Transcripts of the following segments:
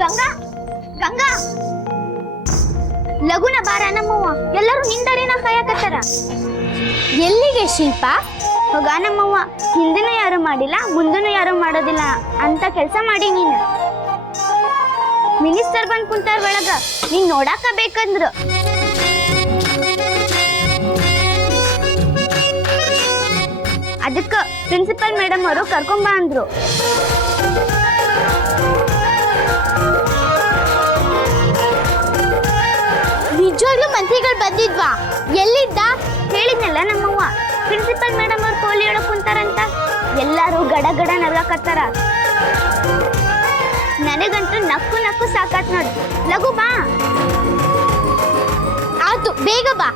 ಗಂಗಾ ಗಂಗಾ ಲಗುನ ಬಾರ ನಮ್ಮವ್ವ ಎಲ್ಲರೂ ನಿಂದರೇನ ಕಾಯಕತ್ತಾರ. ಎಲ್ಲಿಗೆ ಶಿಲ್ಪ? ಹೋಗ ನಮ್ಮವ್ವ ಹಿಂದಿನ ಯಾರು ಮಾಡಿಲ್ಲ ಮುಂದೂ ಯಾರು ಮಾಡೋದಿಲ್ಲ ಅಂತ ಕೆಲಸ ಮಾಡಿ ನೀನು. ಮಿನಿಸ್ಟರ್ ಬಂದ್ ಕುಂತಾರ ಒಳಗ ನೀನ್ ನೋಡಾಕ ಬೇಕಂದ್ರು. ಅದಕ್ಕ ಪ್ರಿನ್ಸಿಪಲ್ ಮೇಡಮ್ ಅವರು ಕರ್ಕೊಂಬ ಅಂದ್ರು. ನಿಜವಾಗ್ಲೂ ಮಂತ್ರಿಗಳು ಬಂದಿದ್ವಾ? ಎಲ್ಲಿದ್ದ? ಹೇಳಿದ್ನಲ್ಲ ನಮ್ಮವ್ವ ಪ್ರಿನ್ಸಿಪಲ್ ಮೇಡಮ್ ಅವ್ರು ಕೋಲಿ ಒಳಗ್ ಕುಂತಾರಂತ. ಎಲ್ಲಾರು ಗಡ ಗಡ ನರ್ಗಾಕತ್ತಾರ. ನನಗಂತೂ ನಕ್ಕು ನಕ್ಕು ಸಾಕಾತ್ ನೋಡು. ಲಘು ಬಾ. ಆಯ್ತು ಬೇಗ ಬಾ.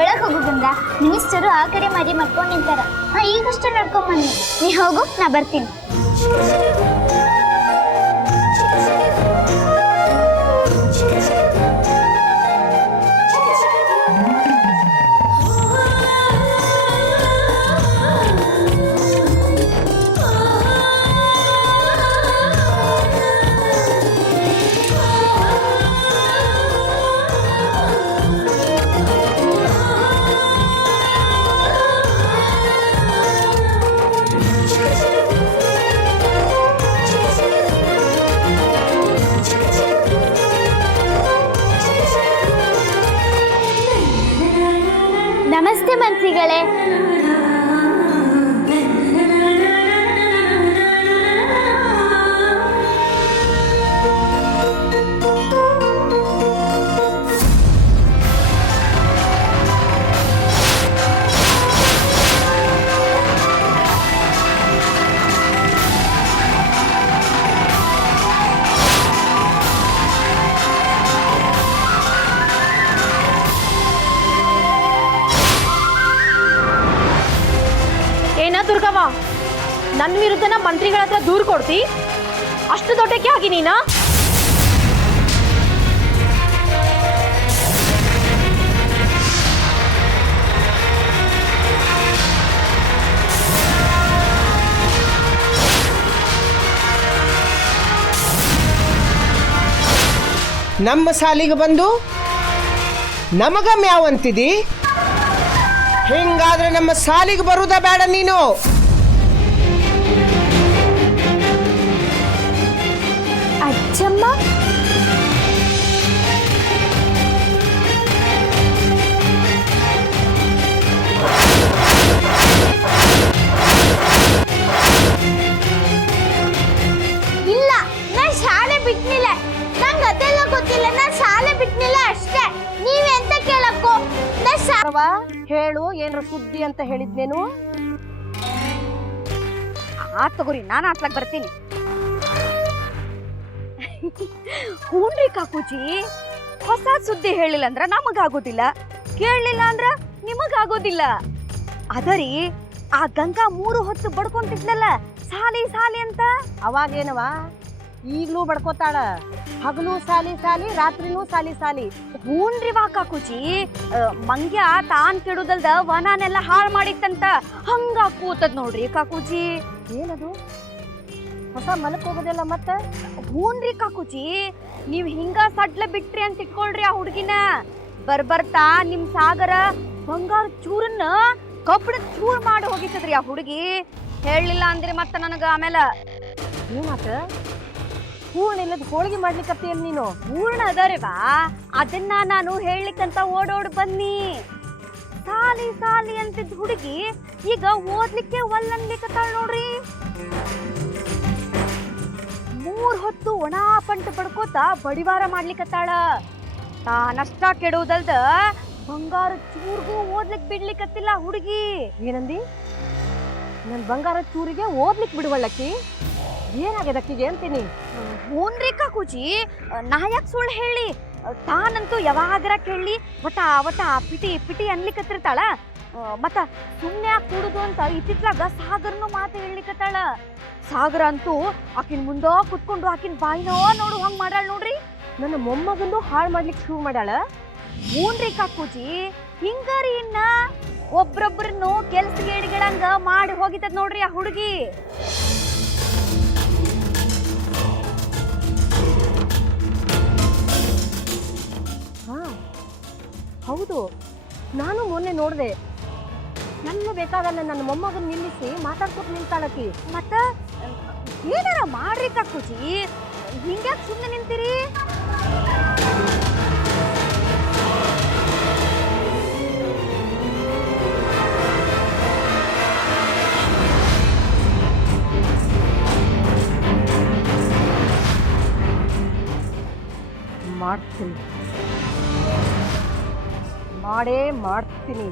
ಒಳಗ್ ಹೋಗು ಗಂಗಾ. ಮಿನಿಸ್ಟರು ಆ ಕಡೆ ಮರಿ ಮಾಡ್ಕೊಂಡು ನಿಂತಾರ. ಈಗಷ್ಟೇ ನಡ್ಕೊಂಡ್ ಬನ್ನಿ. ನೀ ಹೋಗು, ನಾ ಬರ್ತೀನಿ. ನಮಸ್ತೆ ಮಂತ್ರಿಗಳೇ. ದುರ್ಗವ್ವ, ನನ್ನ ವಿರುದ್ಧನ ಮಂತ್ರಿಗಳ ಹತ್ರ ದೂರು ಕೊಡ್ತಿ? ಅಷ್ಟು ದೊಡ್ಡಕ್ಕೆ ಆಗಿ ನೀನ? ನಮ್ಮ ಸಾಲಿಗೆ ಬಂದು ನಮಗ ಮ್ಯಾವಂತಿದಿ? ಹಿಂಗಾದ್ರೆ ನಮ್ಮ ಸಾಲಿಗೆ ಬರುವುದ ಬೇಡ ನೀನು. ಅಜ್ಜಮ್ಮ, ಇಲ್ಲ, ನಾ ಶಾಲೆ ಬಿಟ್ನಿಲ್ಲ. ನಂಗೆ ಅದೆಲ್ಲ ಗೊತ್ತಿಲ್ಲ. ನಾ ಶಾಲೆ ಬಿಟ್ನಿಲ್ಲ ಅಷ್ಟೇ. ನೀವೆಂತ ಕೇಳಕ್ಕೋ? ಹೇಳು, ಏನ್ರ ಸುದ್ದಿ ಅಂತ ಹೇಳಿದ್ನೇನು? ತಗೋರಿ, ನಾನು ಆತ್ಲಾಗ ಬರ್ತೀನಿ. ಹೂನ್ರಿ ಕಾಕೂಜಿ, ಹೊಸ ಸುದ್ದಿ ಹೇಳಿಲ್ಲ ಅಂದ್ರ ನಮಗಾಗೋದಿಲ್ಲ, ಕೇಳಲಿಲ್ಲ ಅಂದ್ರ ನಿಮಗಾಗೋದಿಲ್ಲ. ಅದರಿ ಆ ಗಂಗಾ 3 ಹೊತ್ತು ಬಡ್ಕೊಂತಿದ್ಲಲ್ಲ ಸಾಲಿ ಸಾಲಿ ಅಂತ. ಅವಾಗೇನವ? ಈಗ್ಲೂ ಬಡ್ಕೋತಾಳ. ಹಗಲು ಸಾಲಿ ಸಾಲಿ, ರಾತ್ರಿನೂ ಸಾಲಿ ಸಾಲಿ. ಹೂನ್ರಿ ವಾ ಕಾಕೂಜಿ, ಮಂಗ್ಯ ತಾನ್ ಕೆಡುದಲ್ದ ವನಾನೆಲ್ಲ ಹಾಳು ಮಾಡಿತ್ತಂತ ಹಂಗ ಕೂತದ್ ನೋಡ್ರಿ ಕಾಕೂಜಿ. ಏನದು ಹೊಸ ಮಲಕ್ ಹೋಗೋದಿಲ್ಲ ಮತ್ತೆ? ಹೂನ್ರಿ ಕಾಕೂಜಿ, ನೀವ್ ಹಿಂಗ ಸಡ್ಲ ಬಿಟ್ರಿ ಅಂತ ಇಟ್ಕೊಳ್ರಿ ಆ ಹುಡುಗಿನ. ಬರ್ಬರ್ತಾ ನಿಮ್ ಸಾಗರ ಬಂಗಾರ ಚೂರನ್ನ ಕಬ್ಬಣ ಚೂರ್ ಮಾಡಿ ಹೋಗಿತ್ತದ್ರಿ ಆ ಹುಡುಗಿ. ಹೇಳಲಿಲ್ಲ ಅಂದ್ರೆ ಮತ್ತ ನನಗ ಆಮೇಲೆ ಏನಾತ? ಹೂರ್ಣ ಇಲ್ಲದ ಹೋಳಿಗೆ ಮಾಡ್ಲಿಕ್ಕತ್ತೇನ್ ನೀನು? ಹೂರ್ಣ ಅದರಿವಾ, ಅದನ್ನ ನಾನು ಹೇಳಲಿಕ್ಕಂತ ಓಡೋಡ್ ಬನ್ನಿ. ಸಾಲಿ ಸಾಲಿ ಅಂತಿದ್ ಹುಡುಗಿ ಈಗ ಓದ್ಲಿಕ್ಕೆ ಒಲ್ಲನ್ಲಿಕ್ಕತ್ತಾಳ ನೋಡ್ರಿ. 3 ಹೊತ್ತು ಒಣ ಪಂಟ ಪಡ್ಕೋತ ಬಡಿವಾರ ಮಾಡ್ಲಿಕ್ಕತ್ತಾಳ. ತಾನಷ್ಟ ಕೆಡುವುದಲ್ದ ಬಂಗಾರ ಚೂರ್ಗೂ ಓದ್ಲಿಕ್ ಬಿಡ್ಲಿಕ್ಕತ್ತಿಲ್ಲ ಹುಡುಗಿ. ಏನಂದಿ? ನನ್ ಬಂಗಾರ ಚೂರಿಗೆ ಓದ್ಲಿಕ್ ಬಿಡುವಳ್ಳಕ್ಕಿ? ಏನಾಗ್ಯದ ಅಕ್ಕಿಗೆ ಅಂತೀನಿ? ಹೂನ್ರಿ ಕಾಕೂಜಿ, ನಾ ಯಾಕೆ ಸುಳ್ಳು ಹೇಳಿ? ತಾನಂತೂ ಯಾವಾಗರ ಕೇಳಿ ವಟ ವಟ ಪಿಟಿ ಪಿಟಿ ಅನ್ಲಿಕ್ಕತ್ತಿರ್ತಾಳ. ಮತ್ತ ಸುಮ್ಮನೆ ಕೂಡುದು ಅಂತ ಇತ್ತಿತ್ಲಾಗ ಸಾಗರ್ನು ಮಾತು ಹೇಳಲಿಕ್ಕತ್ತಾಳ. ಸಾಗರ ಅಂತೂ ಆಕಿನ ಮುಂದ ಕುತ್ಕೊಂಡು ಆಕಿನ ಬಾಯಿನೋ ನೋಡು ಹಂಗ್ ಮಾಡ್ಯಾಳ ನೋಡ್ರಿ. ನನ್ನ ಮೊಮ್ಮಗಂದು ಹಾಳು ಮಾಡ್ಲಿಕ್ಕೆ ಶುರು ಮಾಡ್ಯಾಳ. ಹೂನ್ರಿ ಕಾಕೂಜಿ, ಹಿಂಗಾರಿ ಇನ್ನ ಒಬ್ರೊಬ್ರನ್ನು ಕೆಲ್ಸಗೇಡಿಗಳಂಗ ಮಾಡಿ ಹೋಗಿತದ ನೋಡ್ರಿ ಆ ಹುಡುಗಿ. ಹಾ ಹೌದು, ನಾನು ಮೊನ್ನೆ ನೋಡಿದೆ. ನನ್ನ ಬೇಕಾದಲ್ಲ ನನ್ನ ಮೊಮ್ಮಗನ್ ನಿಲ್ಲಿಸಿ ಮಾತಾಡ್ಕೊತ ನಿಂತಾಳಕಿ. ಮತ್ತ ಏನಾರ ಮಾಡ್ರಿ ಕಾಕೂಜಿ, ಹಿಂಗ್ಯಾಕ್ ಸುಮ್ಮನೆ ನಿಂತೀರಿ? ಮಾಡ್ತೀನಿ, ಮಾಡೇ ಮಾಡ್ತೀನಿ.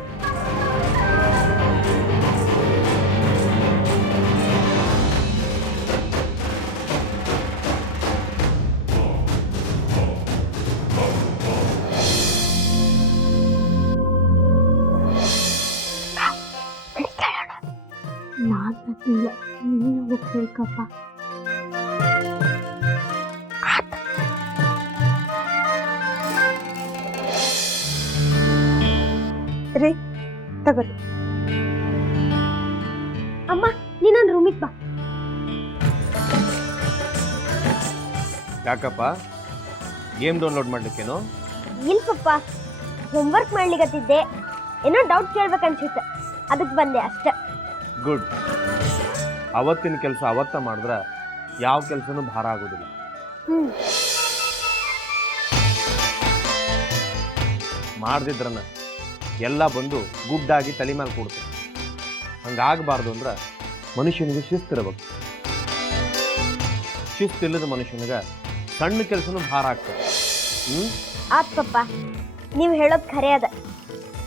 ನಾನು ನೀನು ಹೋಗ್ಬೇಕಪ್ಪ. ರೀ ತಗೋರಿ. ಅಮ್ಮ ನೀ ನನ್ನ ರೂಮಿಗೆ ಬಾ. ಯಾಕಪ್ಪ, ಗೇಮ್ ಡೌನ್ಲೋಡ್ ಮಾಡ್ಲಿಕ್ಕೇನೋ? ಇಲ್ಲ ಪಪ್ಪ, ಹೋಮ್ವರ್ಕ್ ಮಾಡ್ಲಿಕತ್ತಿದ್ದೆ. ಏನೋ ಡೌಟ್ ಕೇಳ್ಬೇಕನ್ಸಿತ್ತು, ಅದಕ್ಕೆ ಬಂದೆ ಅಷ್ಟೆ. ಗುಡ್. ಅವತ್ತಿನ ಕೆಲಸ ಅವತ್ತ ಮಾಡಿದ್ರೆ ಯಾವ ಕೆಲಸನೂ ಭಾರ ಆಗೋದಿಲ್ಲ. ಮಾಡ್ದಿದ್ರನ ಎಲ್ಲ ಬಂದು ಗುಡ್ಡಾಗಿ ತಲೆ ಮೇಲೆ ಕೂಡ್ತದೆ. ಹಂಗಾಗಬಾರ್ದು ಅಂದ್ರೆ ಮನುಷ್ಯನಿಗೆ ಶಿಸ್ತಿರಬೇಕು. ಶಿಸ್ತಿಲ್ಲದ ಮನುಷ್ಯನಿಗೆ ಸಣ್ಣ ಕೆಲಸನೂ ಭಾರ ಆಗ್ತದೆ. ಆತ್ ಪಪ್ಪ, ನೀವು ಹೇಳೋದು ಖರೆ ಅದ.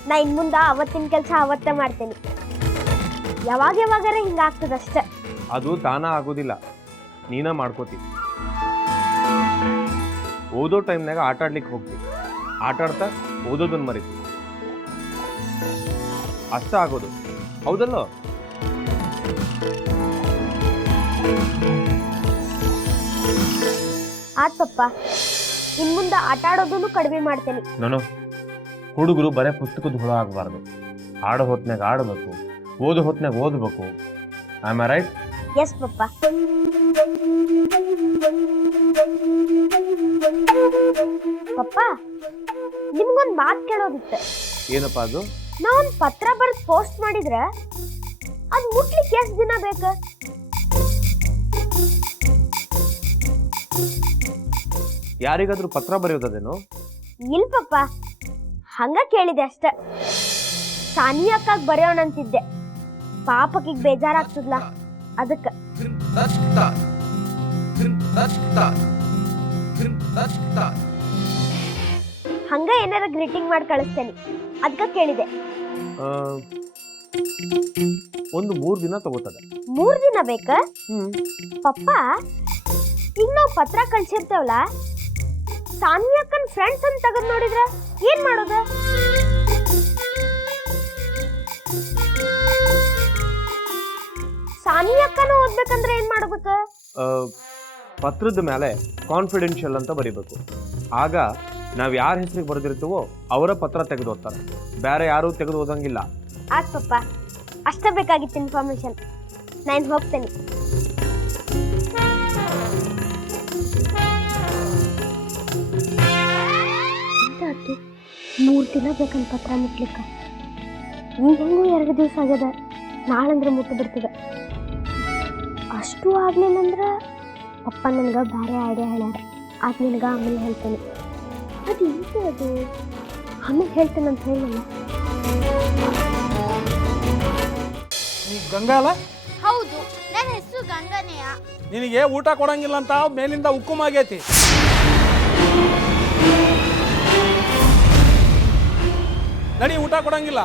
ನಾ ಇನ್ ಮುಂದ ಅವತ್ತಿನ ಕೆಲಸ ಅವತ್ತೇ ಮಾಡ್ತೇನೆ. ಯಾವಾಗಾರ ಹಿಂಗಾಗ್ತದಷ್ಟೆ. ಅದು ತಾನ ಆಗೋದಿಲ್ಲ, ನೀನ ಮಾಡ್ಕೋತಿ. ಓದೋ ಟೈಮ್ನಾಗ ಆಟ ಆಡ್ಲಿಕ್ಕೆ ಹೋಗ್ತೀವಿ, ಆಟ ಆಡ್ತಾ ಓದೋದನ್ನ ಮರಿತೀವಿ. ಅಷ್ಟ ಆಗೋದು, ಹೌದಲ್ಲ? ಆತ್ ಪಪ್ಪ, ಇನ್ ಮುಂದ ಆಟ ಆಡೋದನ್ನು ಕಡಿಮೆ ಮಾಡ್ತೇನೆ. ನಾನು ಹುಡುಗರು ಬರೇ ಪುಸ್ತಕದ ಹುಳ ಆಗಬಾರ್ದು. ಆಡೋ ಹೊತ್ನಾಗ ಆಡಬೇಕು, ಓದೋ ಹೊತ್ನಾಗ ಓದಬೇಕು. Am I right? ಎಸ್ ಪಪ್ಪ. ಪಪ್ಪ, ನಿಮ್ಗೊಂದು ಮಾತು ಕೇಳೋದಿತ್ತು. ಏನಪ್ಪ ಅದು? ನಾ ಒಂದು ಪತ್ರ ಬರೆದು ಪೋಸ್ಟ್ ಮಾಡಿದ್ರೆ ಅದು ಮುಟ್ಲಿಕ್ಕೆ ಎಷ್ಟು ದಿನ ಬೇಕು? ಯಾರಿಗಾದ್ರೂ ಪತ್ರ ಬರೆಯೋದೇನು? ಇಲ್ಲ ಪಪ್ಪ, ಹಂಗ ಕೇಳಿದೆ ಅಷ್ಟೆ. ಸಾನಿ ಅಕ್ಕಾಗ ಬರೆಯೋಣಂತಿದ್ದೆ, ಪಾಪಕ್ಕಿಗೆ ಬೇಜಾರಾಗ್ತದಲ್ಲ ಅದಕ್ಕೆ. ಹಂಗ ಏನಾರ ಗ್ರೀಟಿಂಗ್ ಮಾಡಿ ಕಳಿಸ್ತೇನೆ, ಅದಕ್ಕೆ ಕೇಳಿದೆ. ಒಂದು 3 ದಿನ ತಗೋತದೆ. 3 ದಿನ ಬೇಕಾ? ಪಪ್ಪ, ಈಗ ನಾವು ಪತ್ರ ಕಳ್ಸಿರ್ತೇವಲ್ಲ, ಸಾನಿ ಅಕ್ಕನ ಫ್ರೆಂಡ್ಸ್ ಅಂತ ತೆಗೆದು ನೋಡಿದ್ರ ಏನ್ ಮಾಡೋದು? ಸಾನಿ ಅಕ್ಕನ ಓದ್ಬೇಕಂದ್ರೆ ಏನ್ ಮಾಡ್ಬೇಕು? ಪತ್ರದ ಮೇಲೆ ಕಾನ್ಫಿಡೆನ್ಷಿಯಲ್ ಅಂತ ಬರಿಬೇಕು. ಆಗ ನಾವು ಯಾರ ಹೆಸರಿಗೆ ಬರೆದಿರ್ತೀವೋ ಅವರ ಪತ್ರ ತೆಗೆದು ಓದ್ತಾರೆ, ಬೇರೆ ಯಾರು ತೆಗೆದು ಓದಂಗಿಲ್ಲ. ಆತ್ ಪಪ್ಪ, ಅಷ್ಟ ಬೇಕಾಗಿತ್ತು ಇನ್ಫಾರ್ಮೇಶನ್. ನಾನು ಹೋಗ್ತೇನೆ. ಎಂತಾಯ್ತು? 3 ದಿನ ಬೇಕಂತ ಪತ್ರ ಮುಟ್ಲಿಕ್ಕೆ. ಈಗ 2 ದಿವಸ ಆಗ್ಯದ, ನಾಳಂದ್ರೆ ಮುಟ್ಟು ಬಿಡ್ತದೆ. ಅಷ್ಟು ಆಗ್ಲಿಲ್ಲಂದ್ರೆ ಪಪ್ಪ ನನಗೆ ಬೇರೆ ಐಡಿಯಾ ಹೇಳ್ಯಾರ. ಅದು ನಿನಗೆ ಆಮೇಲೆ ಹೇಳ್ತೇನೆ. ಅದು ಎಂತ ಅದು? ಆಮೇಲೆ ಹೇಳ್ತೇನೆ ಅಂತ ಹೇಳಿಲ್ಲ. ಗಂಗಾ ಅಲ್ಲ? ಹೌದು, ನನ್ನ ಹೆಸರು ಗಂಗನೆಯ. ನಿನಗೆ ಊಟ ಕೊಡಂಗಿಲ್ಲ ಅಂತ ಮೇಲಿಂದ ಹುಕ್ಕುಮ್ ಆಗೈತಿ. ನಡಿ, ಊಟ ಕೊಡಂಗಿಲ್ಲ.